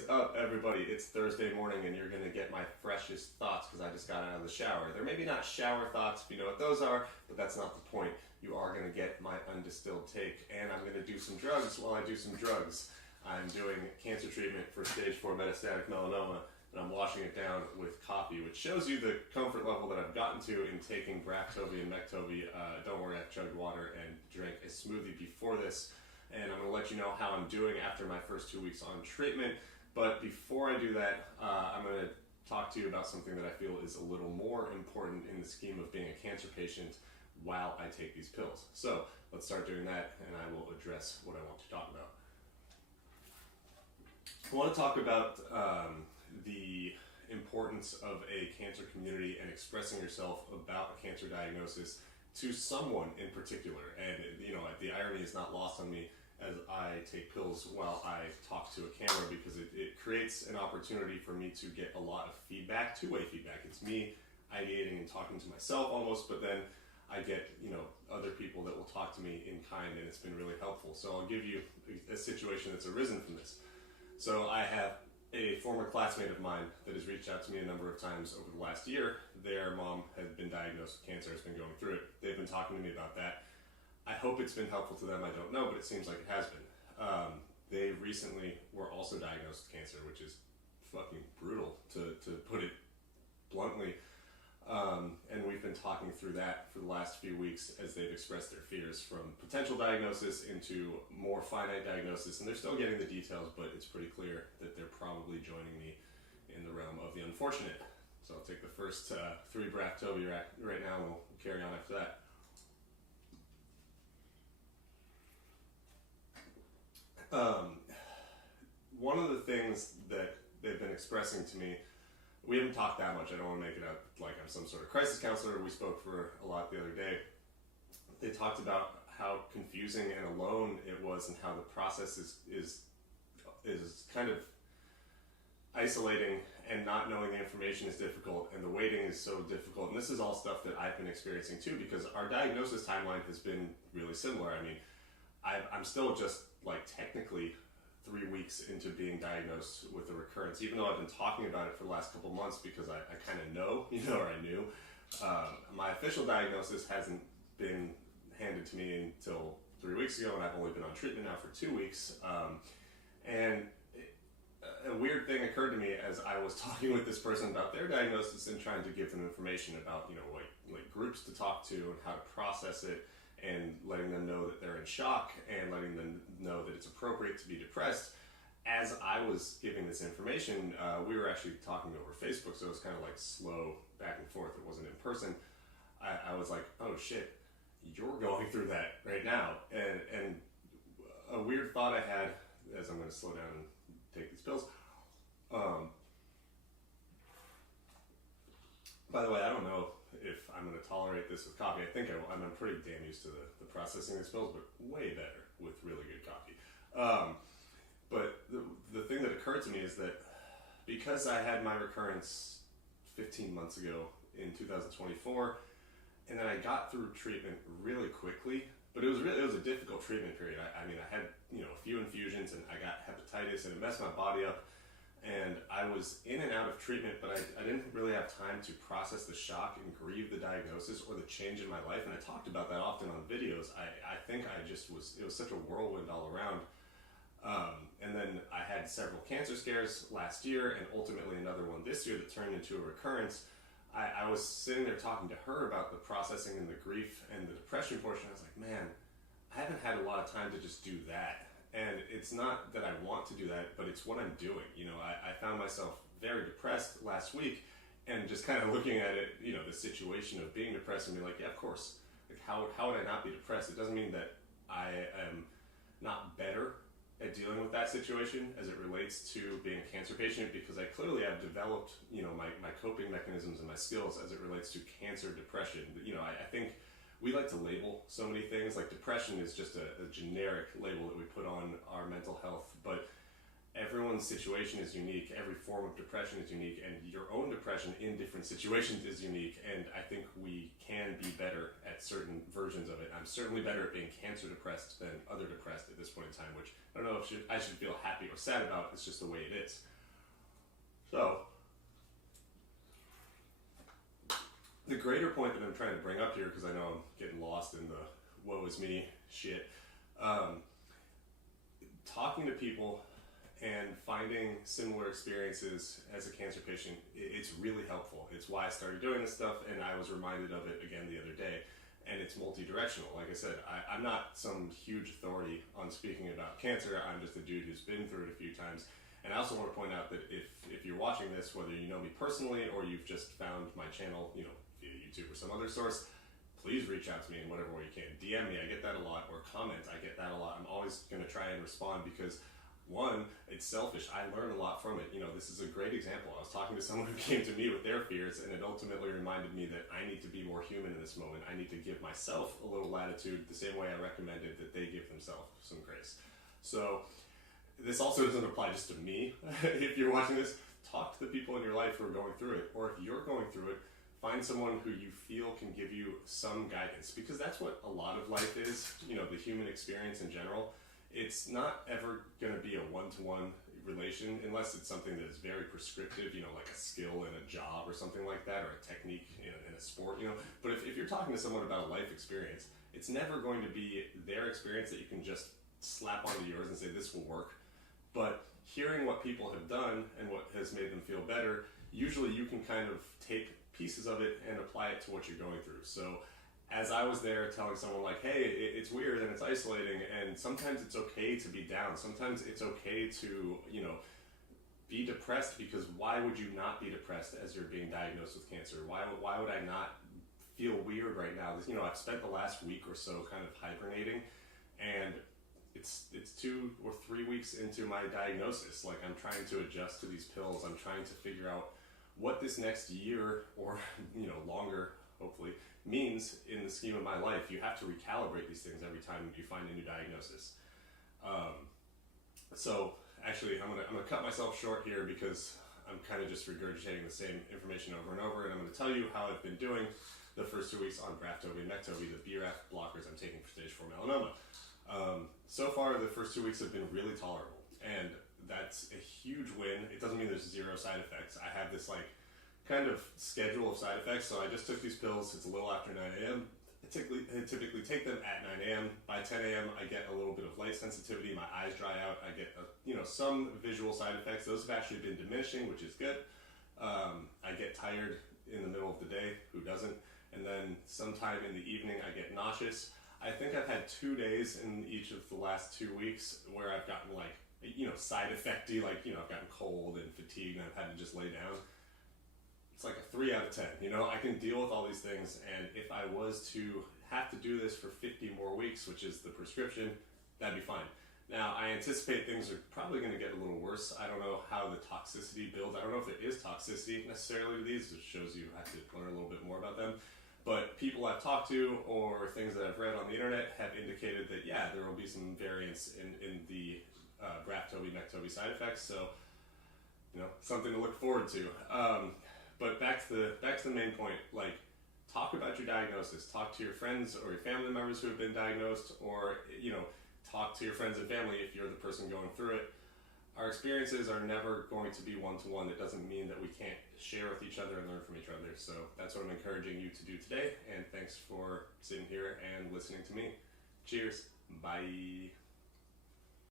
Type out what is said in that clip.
is up, everybody? It's Thursday morning and you're going to get my freshest thoughts because I just got out of the shower. They're maybe not shower thoughts if you know what those are, but that's not the point. You are going to get my undistilled take, and I'm going to do some drugs while I do some drugs. I'm doing cancer treatment for stage 4 metastatic melanoma, and I'm washing it down with coffee, which shows you the comfort level that I've gotten to in taking Braftovi and Mektovi. Don't worry, I've chugged water and drank a smoothie before this. And I'm going to let you know how I'm doing after my first 2 weeks on treatment. But before I do that, I'm going to talk to you about something that I feel is a little more important in the scheme of being a cancer patient while I take these pills. So let's start doing that, and I will address what I want to talk about. I want to talk about the importance of a cancer community and expressing yourself about a cancer diagnosis to someone in particular. And you know, the irony is not lost on me as I take pills while I talk to a camera, because it creates an opportunity for me to get a lot of feedback, two-way feedback. It's me ideating and talking to myself almost, but then I get, you know, other people that will talk to me in kind, and it's been really helpful. So I'll give you a situation that's arisen from this. So I have a former classmate of mine that has reached out to me a number of times over the last year. Their mom has been diagnosed with cancer, has been going through it. They've been talking to me about that. I hope it's been helpful to them. I don't know, but it seems like it has been. They recently were also diagnosed with cancer, which is fucking brutal to put it bluntly. And we've been talking through that for the last few weeks as they've expressed their fears from potential diagnosis into more finite diagnosis. And they're still getting the details, but it's pretty clear that they're probably joining me in the realm of the unfortunate. So I'll take the first 3 Braftovi right now, and we'll carry on after that. One of the things that they've been expressing to me, we haven't talked that much. I don't want to make it up like I'm some sort of crisis counselor. We spoke for a lot the other day. They talked about how confusing and alone it was, and how the process is kind of isolating, and not knowing the information is difficult, and the waiting is so difficult. And this is all stuff that I've been experiencing too, because our diagnosis timeline has been really similar. I mean, I'm still just like technically 3 weeks into being diagnosed with a recurrence, even though I've been talking about it for the last couple months, because I kind of know, or I knew. My official diagnosis hasn't been handed to me until 3 weeks ago, and I've only been on treatment now for 2 weeks. And a weird thing occurred to me as I was talking with this person about their diagnosis and trying to give them information about, you know, like groups to talk to and how to process it, and letting them know that they're in shock, and letting them know that it's appropriate to be depressed. As I was giving this information, we were actually talking over Facebook, so it was kind of like slow back and forth. It wasn't in person. I was like, oh shit, you're going through that right now. And a weird thought I had, as I'm going to slow down and take these pills. By the way, I don't know if I'm going to tolerate this with coffee. I think I will. I'm pretty damn used to the processing of these pills, but way better with really good coffee. But the thing that occurred to me is that because I had my recurrence 15 months ago in 2024, and then I got through treatment really quickly, but it was a difficult treatment period. I mean, I had, you know, a few infusions, and I got hepatitis, and it messed my body up. And I was in and out of treatment, but I didn't really have time to process the shock and grieve the diagnosis or the change in my life. And I talked about that often on videos. I think it was such a whirlwind all around. And then I had several cancer scares last year, and ultimately another one this year that turned into a recurrence. I was sitting there talking to her about the processing and the grief and the depression portion. I was like, man, I haven't had a lot of time to just do that. And it's not that I want to do that, but it's what I'm doing. You know, I found myself very depressed last week, and just kind of looking at it, you know, the situation of being depressed, and be like, yeah, of course. Like, how would I not be depressed? It doesn't mean that I am not better at dealing with that situation as it relates to being a cancer patient, because I clearly have developed, you know, my coping mechanisms and my skills as it relates to cancer depression. You know, I think we like to label so many things. Like depression is just a generic label that we put on our mental health, but everyone's situation is unique, every form of depression is unique, and your own depression in different situations is unique, and I think we can be better at certain versions of it. I'm certainly better at being cancer depressed than other depressed at this point in time, which I don't know if I should feel happy or sad about. It's just the way it is. So, the greater point that I'm trying to bring up here, because I know I'm getting lost in the woe is me shit, talking to people and finding similar experiences as a cancer patient, it's really helpful. It's why I started doing this stuff, and I was reminded of it again the other day. And it's multi-directional. Like I said, I'm not some huge authority on speaking about cancer. I'm just a dude who's been through it a few times. And I also want to point out that if you're watching this, whether you know me personally or you've just found my channel, you know, via YouTube or some other source, please reach out to me in whatever way you can. DM me, I get that a lot, or comment, I get that a lot. I'm always going to try and respond because, one, it's selfish. I learn a lot from it. You know, this is a great example. I was talking to someone who came to me with their fears, and it ultimately reminded me that I need to be more human in this moment. I need to give myself a little latitude the same way I recommended that they give themselves some grace. So this also doesn't apply just to me. If you're watching this, talk to the people in your life who are going through it. Or if you're going through it, find someone who you feel can give you some guidance, because that's what a lot of life is, you know, the human experience in general. It's not ever going to be a one-to-one relation unless it's something that is very prescriptive, you know, like a skill in a job or something like that, or a technique in a sport, you know. But if you're talking to someone about life experience, it's never going to be their experience that you can just slap onto yours and say, this will work. But hearing what people have done and what has made them feel better, usually you can kind of take pieces of it and apply it to what you're going through. So as I was there telling someone like, hey, it's weird and it's isolating, and sometimes it's okay to be down. Sometimes it's okay to, you know, be depressed, because why would you not be depressed as you're being diagnosed with cancer? Why would I not feel weird right now? You know, I've spent the last week or so kind of hibernating, and it's 2 or 3 weeks into my diagnosis. Like, I'm trying to adjust to these pills. I'm trying to figure out what this next year, or, you know, longer, hopefully, means in the scheme of my life. You have to recalibrate these things every time you find a new diagnosis. So actually, I'm gonna cut myself short here because I'm kind of just regurgitating the same information over and over, and I'm going to tell you how I've been doing the first 2 weeks on Braftovi and Mektovi, the BRAF blockers I'm taking for stage 4 melanoma. So far, the first 2 weeks have been really tolerable, and that's a huge win. It doesn't mean there's 0 side effects. I have this like kind of schedule of side effects. So I just took these pills. It's a little after 9 a.m. I typically take them at 9 a.m. By 10 a.m. I get a little bit of light sensitivity. My eyes dry out. I get some visual side effects. Those have actually been diminishing, which is good. I get tired in the middle of the day. Who doesn't? And then sometime in the evening I get nauseous. I think I've had 2 days in each of the last 2 weeks where I've gotten like, side effecty, like, I've gotten cold and fatigued and I've had to just lay down. It's like a 3 out of 10, I can deal with all these things, and if I was to have to do this for 50 more weeks, which is the prescription, that'd be fine. Now, I anticipate things are probably going to get a little worse. I don't know how the toxicity builds. I don't know if there is toxicity necessarily to these, which shows you have to learn a little bit more about them. But people I've talked to or things that I've read on the internet have indicated that, yeah, there will be some variance in the Braftovi, Mektovi side effects. So, something to look forward to. But back to the main point, like, talk about your diagnosis. Talk to your friends or your family members who have been diagnosed, or, talk to your friends and family if you're the person going through it. Our experiences are never going to be one-to-one. It doesn't mean that we can't share with each other and learn from each other. So that's what I'm encouraging you to do today. And thanks for sitting here and listening to me. Cheers. Bye.